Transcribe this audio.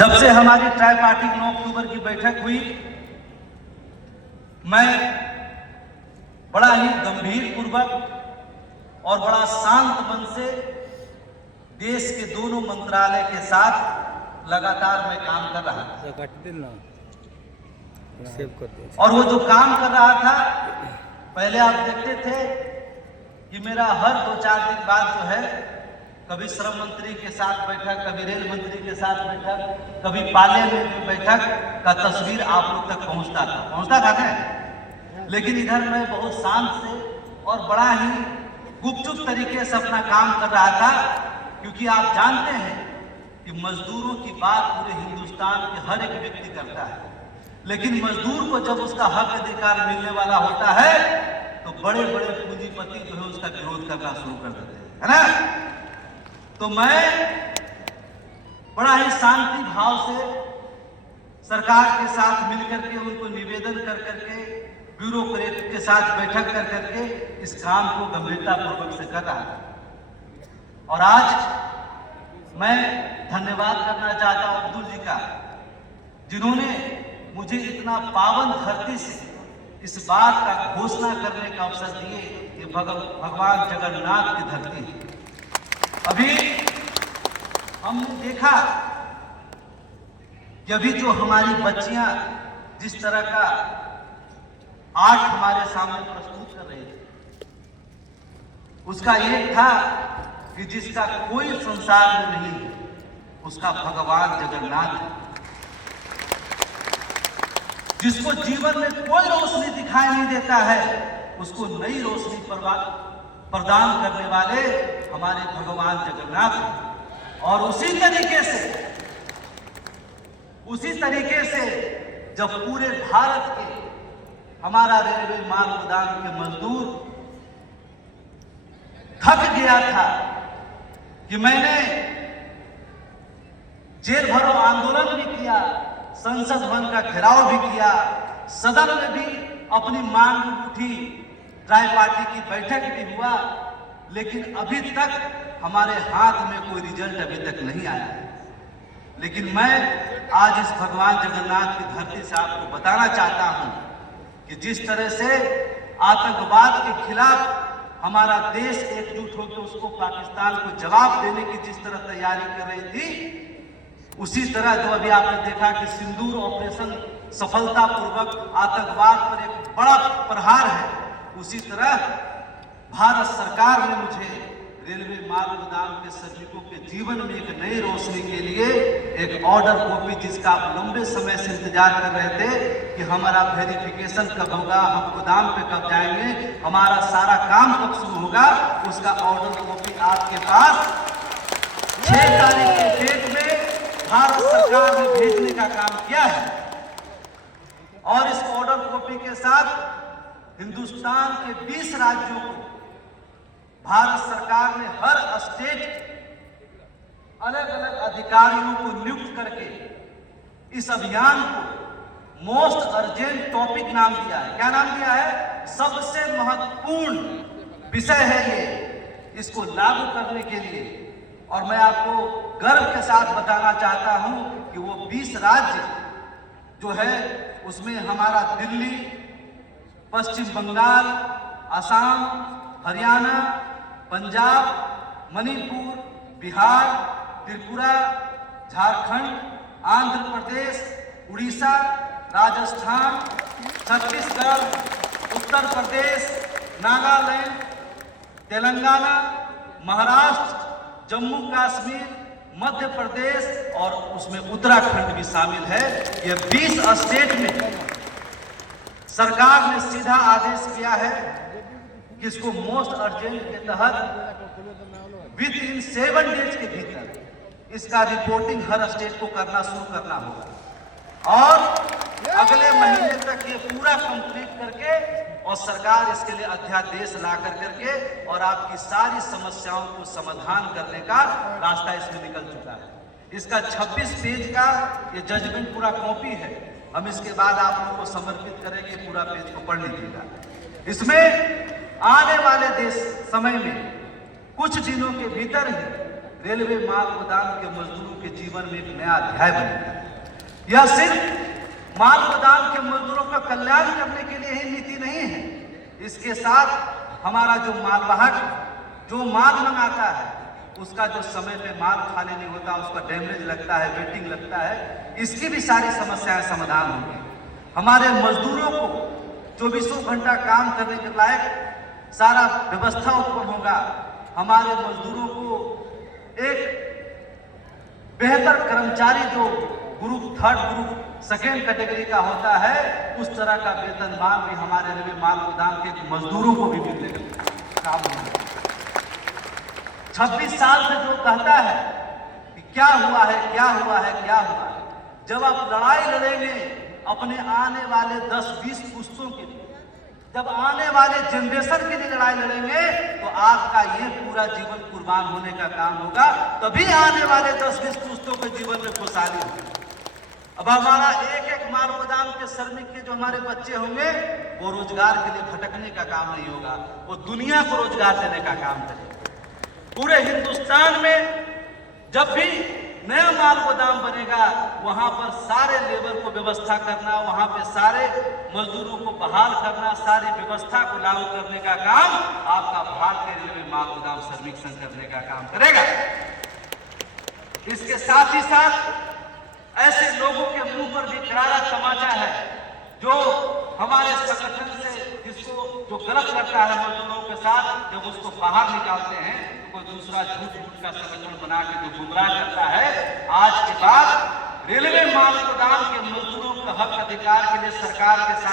जब से हमारी ट्राईपार्टी 9 अक्टूबर की बैठक हुई, मैं बड़ा ही गंभीर पूर्वक और बड़ा शांत मन से देश के दोनों मंत्रालय के साथ लगातार मैं काम कर रहा था। और वो जो काम कर रहा था, पहले आप देखते थे कि मेरा हर 2-4 दिन बाद जो है कभी श्रम मंत्री के साथ बैठक, कभी रेल मंत्री के साथ बैठक, कभी पार्लियामेंट में बैठक का तस्वीर आप लोग तक पहुंचता था ना। लेकिन इधर मैं बहुत शांत से और बड़ा ही गुपचुप तरीके से अपना काम कर रहा था, क्योंकि आप जानते हैं कि मजदूरों की बात पूरे हिंदुस्तान के हर एक व्यक्ति करता है, लेकिन मजदूर को जब उसका हक अधिकार मिलने वाला होता है तो बड़े बड़े पूंजीपति जो है उसका विरोध करना शुरू कर देते हैं, है ना। तो मैं बड़ा ही शांति भाव से सरकार के साथ मिलकर के उनको निवेदन कर करके ब्यूरोक्रेट के साथ बैठक कर करके इस काम को गंभीरता पूर्वक से कर रहा था। और आज मैं धन्यवाद करना चाहता हूं अब्दुल जी का, जिन्होंने मुझे इतना पावन धरती से इस बात का घोषणा करने का अवसर दिए कि भगवान जगन्नाथ की धरती है। अभी हमने देखा कि अभी जो हमारी बच्चियां जिस तरह का आर्ट हमारे सामने प्रस्तुत कर रही थी, उसका एक था कि जिसका कोई संसार में नहीं है उसका भगवान जगन्नाथ है। जिसको जीवन में कोई रोशनी दिखाई नहीं देता है उसको नई रोशनी प्रदान करने वाले हमारे भगवान जगन्नाथ हैं। और उसी तरीके से जब पूरे भारत के हमारा रेलवे माल गोदाम के मजदूर थक गया था कि मैंने जेल भरो आंदोलन भी किया, संसद भवन का घेराव भी किया, सदन में भी अपनी मांग उठी, ट्राईपार्टी की बैठक भी हुआ, लेकिन अभी तक हमारे हाथ में कोई रिजल्ट अभी तक नहीं आया है। लेकिन मैं आज इस भगवान जगन्नाथ की धरती से आपको बताना चाहता हूं कि जिस तरह से आतंकवाद के खिलाफ हमारा देश एकजुट होकर उसको पाकिस्तान को जवाब देने की जिस तरह तैयारी कर रही थी, उसी तरह जो अभी आपने देखा कि सिंदूर ऑपरेशन सफलतापूर्वक आतंकवाद पर एक बड़ा प्रहार है, उसी तरह भारत सरकार ने मुझे रेलवे माल गोदाम के श्रमिकों के जीवन में एक नई रोशनी के लिए एक ऑर्डर कॉपी, जिसका आप लंबे समय से इंतजार कर रहे थे कि हमारा वेरिफिकेशन कब होगा, हम गोदाम पे कब जाएंगे, हमारा सारा काम कब शुरू होगा, उसका ऑर्डर कॉपी आपके पास 6 तारीख के डेट में भारत सरकार ने भेजने का काम किया है। और इस ऑर्डर कॉपी के साथ हिंदुस्तान के 20 राज्यों को भारत सरकार ने हर स्टेट अलग अलग अधिकारियों को नियुक्त करके इस अभियान को मोस्ट अर्जेंट टॉपिक नाम दिया है। क्या नाम दिया है? सबसे महत्वपूर्ण विषय है ये, इसको लागू करने के लिए। और मैं आपको गर्व के साथ बताना चाहता हूं कि वो 20 राज्य जो है उसमें हमारा दिल्ली, पश्चिम बंगाल, असम, हरियाणा, पंजाब, मणिपुर, बिहार, त्रिपुरा, झारखंड, आंध्र प्रदेश, उड़ीसा, राजस्थान, छत्तीसगढ़, उत्तर प्रदेश, नागालैंड, तेलंगाना, महाराष्ट्र, जम्मू कश्मीर, मध्य प्रदेश और उसमें उत्तराखंड भी शामिल है। ये 20 स्टेट में सरकार ने सीधा आदेश किया है कि इसको मोस्ट अर्जेंट के तहत विद इन 7 डेज के भीतर इसका रिपोर्टिंग हर स्टेट को करना शुरू करना होगा और अगले महीने तक ये पूरा कंप्लीट करके और सरकार इसके लिए अध्यादेश ला करके और आपकी सारी समस्याओं को समाधान करने का रास्ता इसमें निकल चुका है। इसका 26 पेज का ये जजमेंट पूरा कॉपी है, हम इसके बाद आप लोगों को समर्पित करेंगे, पूरा पेज को पढ़ लीजिएगा। इसमें आने वाले समय में कुछ दिनों के भीतर ही रेलवे माल गोदाम के मजदूरों के जीवन में एक नया अध्याय बनेगा। यह सिर्फ माल गोदाम के मजदूरों का कल्याण करने के लिए ही नीति नहीं है, इसके साथ हमारा जो मालवाहक जो माल मंगाता है उसका जो समय पे माल खाली नहीं होता, उसका डैमेज लगता है, वेटिंग लगता है, इसकी भी सारी समस्याएं समाधान होंगी। हमारे मजदूरों को 24 घंटा काम करने के लायक सारा व्यवस्था उत्पन्न होगा। हमारे मजदूरों को एक बेहतर कर्मचारी जो group third group second category का होता है, उस तरह का वेतनमान भी हमारे रेलवे माल गोदाम के मजदूरों को भी मिलेगा। काम 26 साल से जो कहता है कि क्या हुआ है, क्या हुआ है, क्या हुआ है, जब आप लड़ाई लड़ेंगे अपने आने वाले 10-20 पुश्तों के लिए, जब आने वाले जनरेशन के लिए लड़ाई लड़ेंगे तो आपका ये पूरा जीवन कुर्बान होने का काम होगा, तभी आने वाले 10-20 पुश्तों के जीवन में खुशहाली होगी। अब हमारा एक माल गोदाम के श्रमिक के जो हमारे बच्चे होंगे वो रोजगार के लिए भटकने का काम नहीं होगा, वो दुनिया को रोजगार देने का काम करेगा। पूरे हिंदुस्तान में जब भी नया माल गोदाम बनेगा वहां पर सारे लेबर को व्यवस्था करना, वहां पे सारे मजदूरों को बहाल करना, सारी व्यवस्था को लागू करने का काम आपका भारतीय रेलवे माल गोदाम श्रमिक संघ करने का काम करेगा। इसके साथ ही साथ ऐसे लोगों के मुंह पर भी करारा तमाचा है जो हमारे संगठन से जिसको जो गलत लगता है मजदूरों के साथ, जब उसको बाहर निकालते हैं तो कोई दूसरा झूठ का संगठन बना के जो गुमराह करता है। आज के बाद रेलवे माल गोदाम के मजदूरों का हक अधिकार के लिए सरकार के साथ